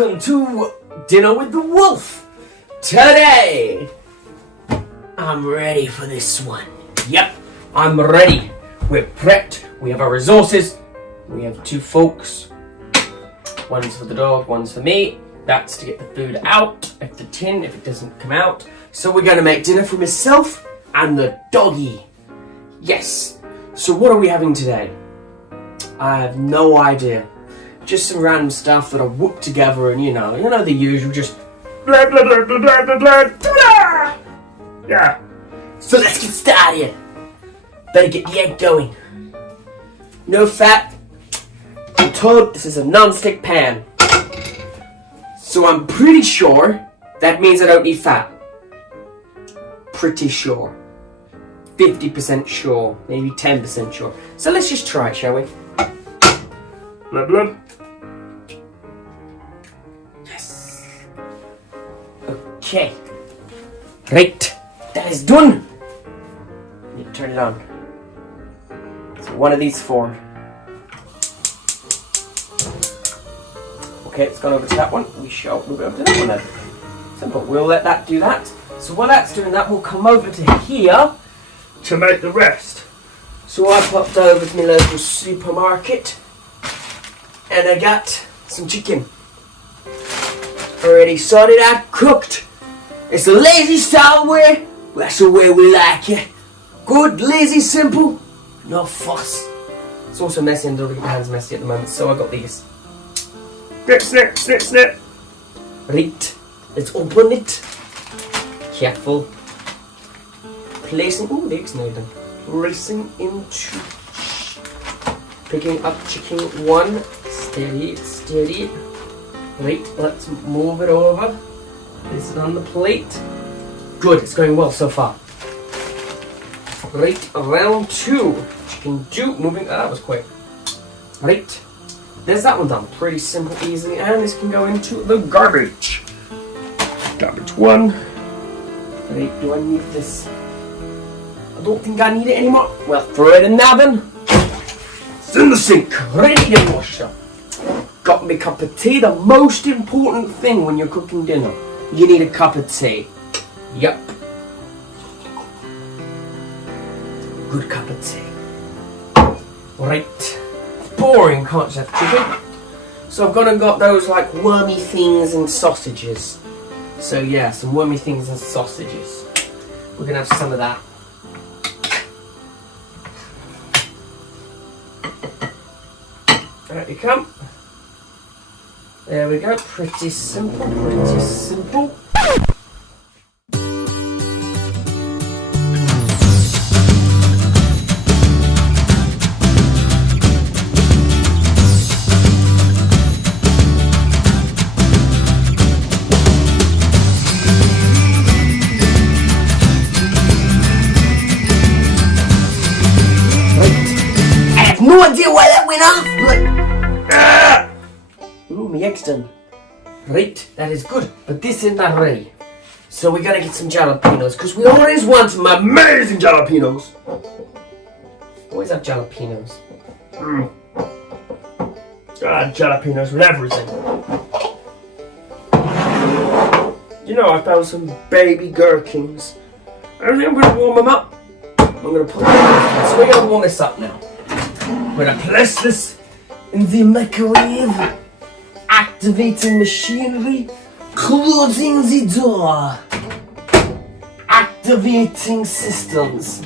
welcome to Dinner with the Wolf. Today, I'm ready for this one. Yep, I'm ready. We're prepped, we have our resources, we have two folks. One's for the dog, one's for me. That's to get the food out of the tin if it doesn't come out. So we're gonna make dinner for myself and the doggy. Yes, so what are we having today? I have no idea. Just some random stuff that I whooped together and you know the usual, just blah blah blah blah blah blah blah blah. Yeah. So let's get started. Better get the egg going. No fat. I'm told this is a non-stick pan. So I'm pretty sure that means I don't need fat. Pretty sure. 50% sure. Maybe 10% sure. So let's just try it, shall we? Blah blah. Yes. Okay. Right. That is done. Need to turn it on. So one of these four. Okay, it's gone over to that one. We shall move over to that one then. Simple. We'll let that do that. So while that's doing that, we'll come over to here to make the rest. So I popped over to my local supermarket and I got some chicken. Already sorted out, cooked. It's a lazy style way. That's the way we like it. Good, lazy, simple, no fuss. It's also messy and the pan's messy at the moment, so I got these. Snip, snip, snip, snip. Right, let's open it. Careful. Placing, ooh, the eggs needed. Racing into, picking up chicken one. Steady, steady. Right, let's move it over. Place it on the plate. Good, it's going well so far. Right, round two. Chicken two, moving, that was quick. Right, there's that one done. Pretty simple, easy, and this can go into the garbage. Garbage one. Right, do I need this? I don't think I need it anymore. Well, throw it in the oven. It's in the sink, ready to wash up. Got me a cup of tea, the most important thing when you're cooking dinner. You need a cup of tea. Yep. Good cup of tea. Right. Boring, can't you have chicken? So I've gone and got those like wormy things and sausages. So yeah, some wormy things and sausages. We're gonna have some of that. Out you come. There we go, pretty simple, pretty simple. I have no idea why that went off! Ooh, my egg's done. Right, that is good, but this is not ready. So we gotta get some jalapenos, because we always want some amazing jalapenos. Always have jalapenos. God, jalapenos with everything. You know, I found some baby gherkins. I think I'm gonna warm them up. I'm gonna put them in. So we're gonna warm this up now. We're gonna place this in the microwave. Activating machinery, closing the door, activating systems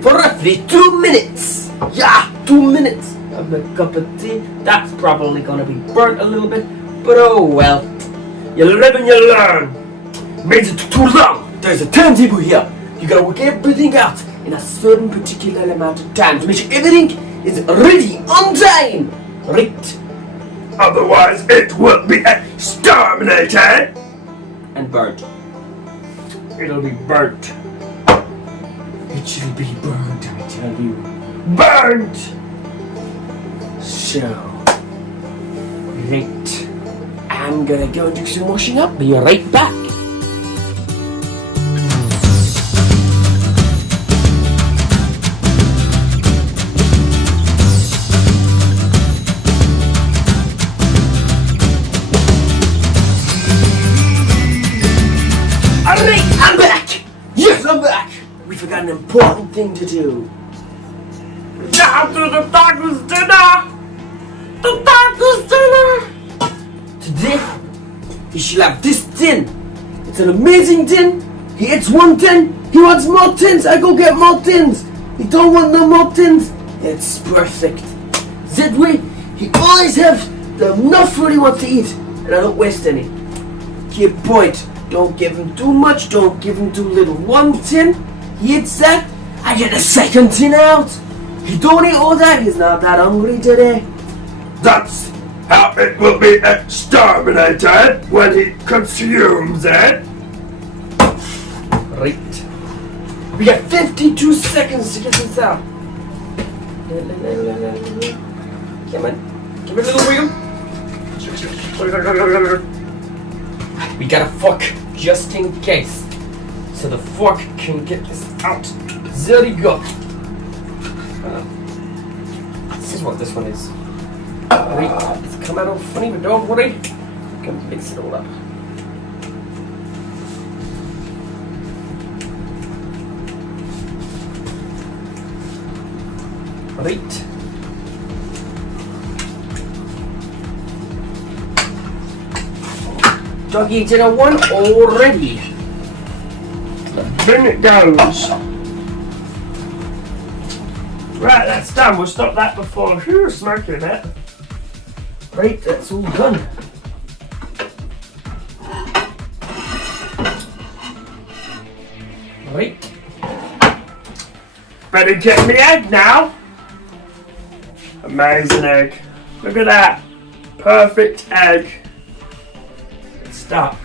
for roughly 2 minutes. Yeah, 2 minutes. Have a cup of tea. That's probably gonna be burnt a little bit, but oh well. You live and you learn. Made it too long. There's a timetable here. You gotta work everything out in a certain particular amount of time to make sure everything is ready on time. Right. Otherwise, it will be exterminated and burnt. It'll be burnt. It shall be burnt, I tell you. Burnt! So, right. I'm gonna go do some washing up. Be right back. got an important thing to do. Now to the doctor's dinner! The doctor's dinner! Today, he shall have this tin. It's an amazing tin. He eats one tin. He wants more tins. I go get more tins. He don't want no more tins. It's perfect. That way, he always has enough food he wants to eat, and I don't waste any. Key point. Don't give him too much. Don't give him too little. One tin. He eats that. I get the second tin out. He don't eat all that. He's not that hungry today. That's how it will be exterminated when he consumes it. Right. We got 52 seconds to get this out. Come on. Give it a little wiggle. We got a fork just in case. So the fork can get this out. There you go. This is what this one is. Right. It's come out all funny, but don't worry. We can mix it all up. Right. Doggy dinner one already. In it goes. Right, that's done. We'll stop that before smoking it. Right, that's all done. Right. Better get me egg now. Amazing egg. Look at that. Perfect egg. Let's start.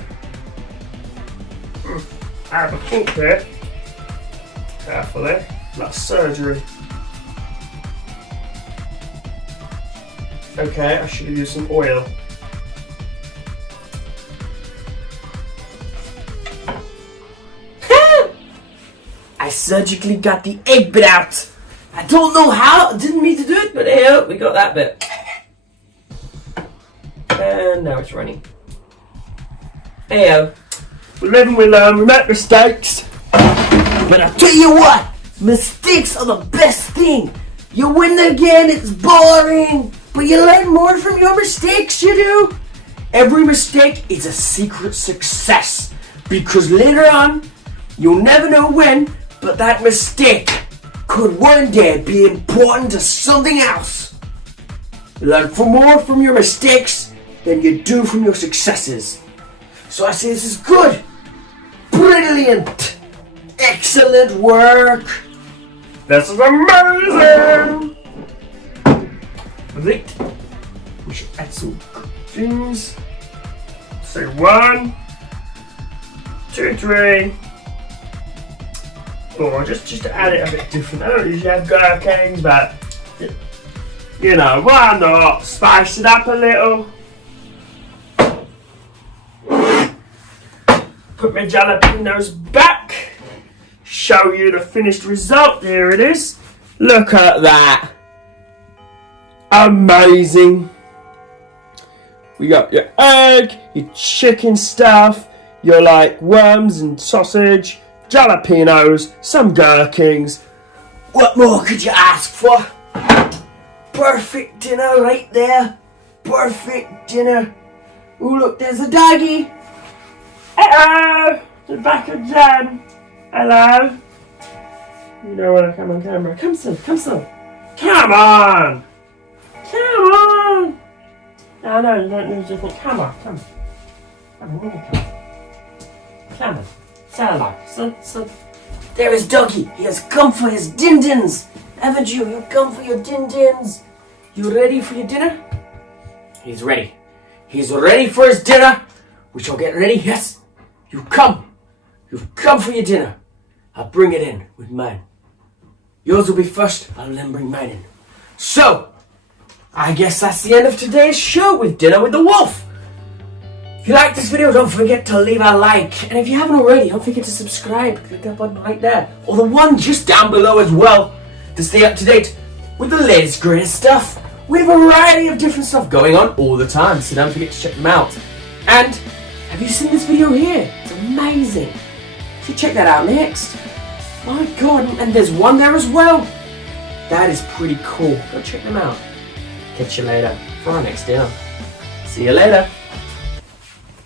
I have a fork here. Carefully. That's surgery. Okay, I should have used some oil. I surgically got the egg bit out. I don't know how. I didn't mean to do it, but hey, we got that bit. And now it's running. Heyo. We live and we learn. We make mistakes. But I'll tell you what, mistakes are the best thing. You win again, it's boring, but you learn more from your mistakes, you do. Every mistake is a secret success, because later on, you'll never know when, but that mistake could one day be important to something else. Learn more from your mistakes than you do from your successes. So I say this is good, brilliant, excellent work. This is amazing! Right, we should add some Things. Say 1, 2, 3, 4. Just to add it a bit different. I don't usually have gherkins, but you know, why not? Spice it up a little. Put my jalapenos back. Show you the finished result. There it is. Look at that. Amazing. We got your egg, your chicken stuff, your like worms and sausage, jalapenos, some gherkins. What more could you ask for? Perfect dinner right there. Perfect dinner. Ooh, look, there's a doggy. Hello! You're back again. Hello. You don't want to come on camera. Come son, come son. Come on! Come on! No, no, you don't use your foot. Come on, come on. Come on, where you come? Come on. Say hello. Son. There is Doggy. He has come for his din-dins. Haven't you? You've come for your din-dins. You ready for your dinner? He's ready. He's ready for his dinner. We shall get ready. Yes. You've come. You've come for your dinner. I'll bring it in with mine. Yours will be first. I'll then bring mine in. So, I guess that's the end of today's show with Dinner with the Wolf. If you like this video, don't forget to leave a like. And if you haven't already, don't forget to subscribe. Click that button right there. Or the one just down below as well. To stay up to date with the latest, greatest stuff. We have a variety of different stuff going on all the time. So don't forget to check them out. And have you seen this video here? It's amazing. You should check that out next. My god, and there's one there as well. That is pretty cool. Go check them out. Catch you later for our next dinner. See you later.